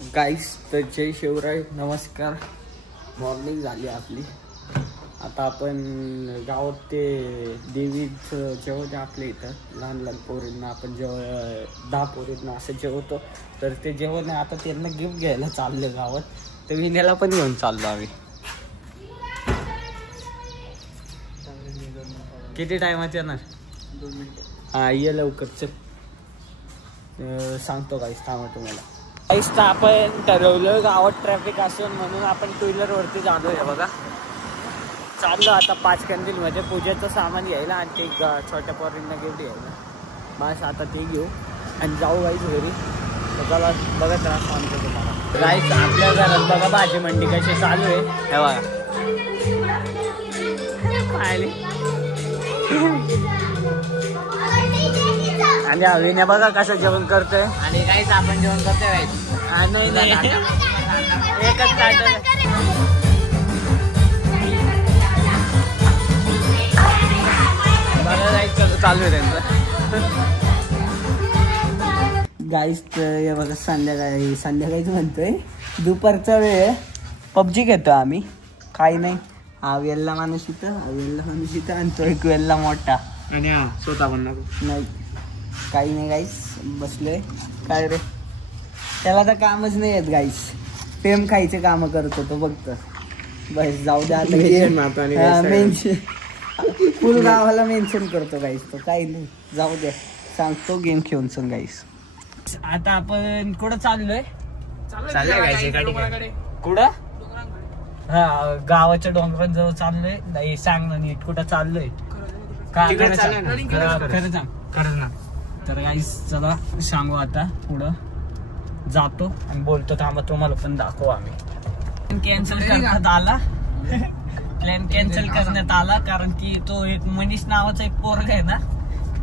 गाईस तर जय शिवराय, नमस्कार. मॉर्निंग झाली आपली. आता आपण गावात ते देवीचं जेवण आपल्या इथं लहान लहान पोरींना आपण 10 पोरींना असं जेवतो. तर ते जेवण आता त्यांना गिफ्ट घ्यायला चाललं गावात. तर विण्याला पण घेऊन चाललो आम्ही. किती टायमात येणार? 2 मिनिटं. हां ये लवकर चल. सांगतो गाईस, थांबा तुम्हाला. गाईस तर आपण ठरवलं गावात ट्रॅफिक असून म्हणून आपण 2 व्हीलरवरती जालो आहे. बघा चाललो आता 5 कंदीलमध्ये पूजेचं सामान घ्यायला आणि ते छोट्या पोरींना गिफ्ट घ्यायला. बस आता ते घेऊ आणि जाऊ गाईस घरी. बघा बघत राहा, सांगतो तुम्हाला. गाईस आपल्या घरात बघा भाजी मंडी कशी चालू आहे हे बघा. आणि विण्या बघा कसं जेवण करतोय. आणि काहीच आपण जेवण करतोय. नाही एकच काय चालू आहे त्यांचं. गाईस तर बघा संध्याकाळीच म्हणतोय, दुपारचा वेळ पबजी घेतो आम्ही. काही नाही, हा वेल्ला माणूस इथं, हा वेल्ला माणूस इथं आणि तो एक वेल्ला मोठा आणि हा स्वतः पण नको. नाही काही नाही गाईस, बसलोय. काय रे त्याला तर कामच नाही येत गाईस, फेम खायचे काम करतो तो फक्त. बस जाऊ द्या आता. मेन्शन फुल गावाला मेन्शन करतो गाईस तो. काही नाही, जाऊ द्या, सांगतो गेम खेळून सांग गाईस. आता आपण कुठं चाललोय? कुठं? हा गावाच्या डोंगरांजवळ चाललोय. नाही सांग ना नीट, कुठं चाललोय? खरं सांग. तर गाईस चला सांगू आता. पुढं जातो आणि बोलतो, थांबा तुम्हाला पण दाखवू. आम्ही कॅन्सल करण्यात आला, प्लॅन कॅन्सल करण्यात आला कारण की तो एक मनीष नावाचा एक पोरगा आहे ना,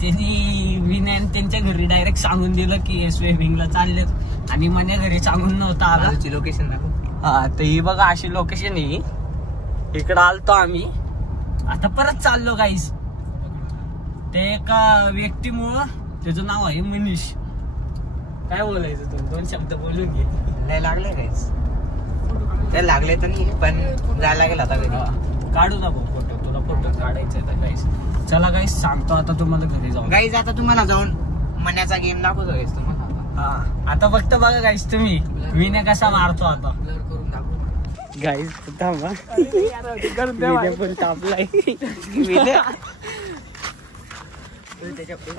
त्यांनी विनय त्यांच्या घरी डायरेक्ट सांगून दिलं की स्विमिंगला चाललेत आणि मने घरी सांगून नव्हता आला. लोकेशन दाखव. हा तर ही बघा अशी लोकेशन आहे. इकडं आलतो आम्ही, आता परत चाललो गाईस. ते एका व्यक्तीमुळं, त्याचं नाव आहे मनीष. काय बोलायचं तू? 2 शब्द बोलून घे. नाही लागले काहीच, ते लागले तर नाही पण जायला लागेल आता घरी. काढू ना फोटो, तुला फोटो काढायचा आहे गाईस. चला गाईस सांगतो आता तुम्हाला घरी जाऊन. गाईज आता तुम्हाला जाऊन मण्याचा गेम दाखवतो गाईस तुम्हाला. हा आता फक्त बघा गाईस तुम्ही विनय कसा मारतो आता. गाईस थांबा, विनय पण तापलाय.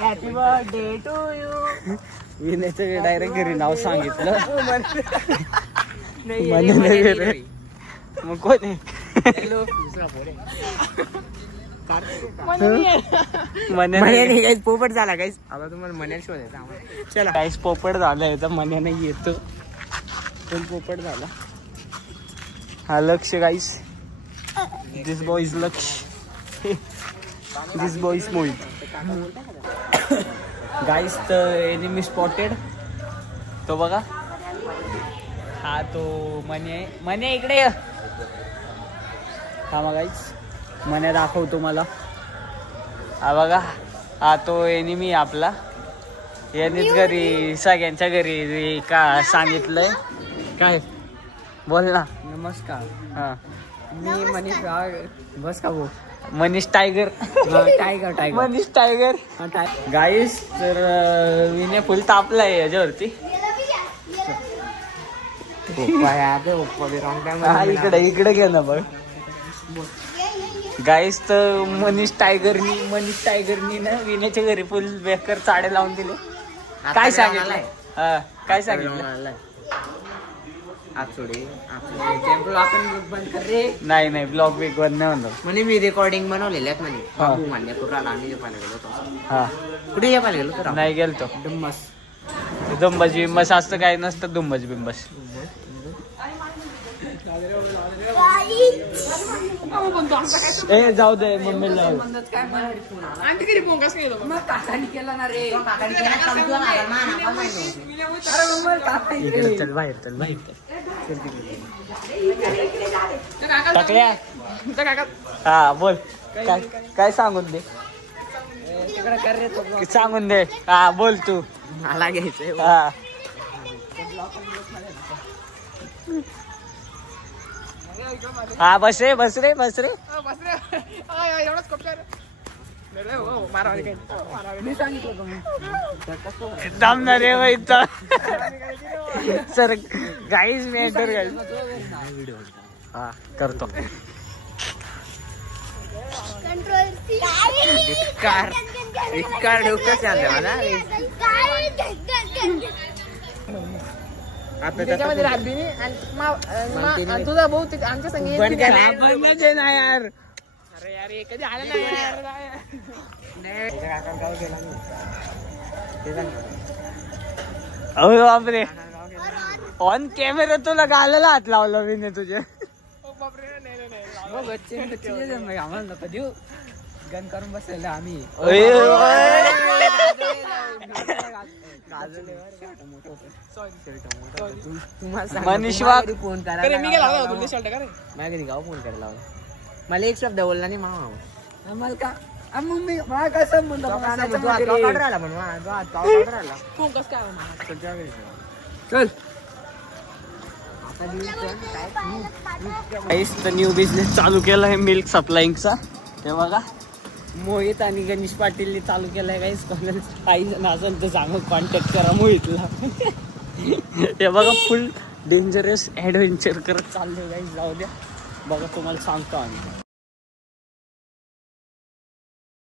Happy birthday to you. विनयचं डायरेक्ट घरी नाव सांगितलं. मग कोण आहे? पोपट झाला गाईस. आता तुम्हाला मण्याला शोधायचं. चला गाईस पोपट झालाय तर मण्याने येतो. पण पोपट झाला. हा लक्ष गाईस, दिस बॉय इज लक्ष, दिस बॉय इज मोहित. गाईस तर एनिमी स्पॉटेड. तो बघा, हा तो मने इकडे ये. हा मग गाईस मने दाखवतो मला. हा बघा, हा तो एनिमी आपला. यांनीच घरी सगळ्यांच्या घरी का सांगितलंय. काय बोल ना. नमस्कार, हा मी मनीष. बस का भाऊ? Manish tiger. Tiger Manish tiger. Guys तर विने फुल तापलाय याच्यावरती. इकडे घे ना बघ. गाईस तर मनीष टायगरनी ना विनेच्या घरी फुल बेकर चाडे लावून दिले. काय सांगितलंय? काय सांगितलं? नाही ब्लॉग बिग बंद नाही म्हणतो म्हणे. मी रेकॉर्डिंग बनवलेल्या आहेत म्हणे. बाबू मान्य कुर्राला आम्ही जपायला गेलो होतो. हा कुठे जपायला गेलो होतो? नाही गेलतो. दुंबस बिंबस असतं काय नसतं. दुंबस बिंबस ए जाऊ दे मम्मीला. चल बाहेर टाकल्या. हा बोल, काय सांगून दे. सांगून दे. हा बोल तू. मला घ्यायचंय. हा हा बस रे बस रे बस रे दमणार रे बाई सर गाईज मॅटर हा करतो त्याच्यामध्ये राबीनी तुझा भाऊ आमच्या संगीत ना यार. अरे यार कधी आलं नाही अरे बापरे ऑन कॅमेरा तुला गालाला हात लावला मी ने तुझे आम्हाला नका देऊ गन करून बसलेलं आम्ही मनीष वाघ फोन करा मी गेला होता शर्ट का रे माझ्या गाव फोन करायला लावला मला एक शब्द बोलला नाही मामा आम्हाला का मम्मी मला काय संबंध चल न्यू बिझनेस चालू केलाय मिल्क सप्लायिंगचा. ते बघा मोहित आणि गणेश पाटीलने चालू केलाय गाईस. कोणाला काही असेल तर सांगा कॉन्टॅक्ट करा मोहितला. हे बघा फुल डेंजरस ऍडव्हेंचर करत चाललोय गाईस. जाऊ द्या बघा तुम्हाला सांगतो आम्ही.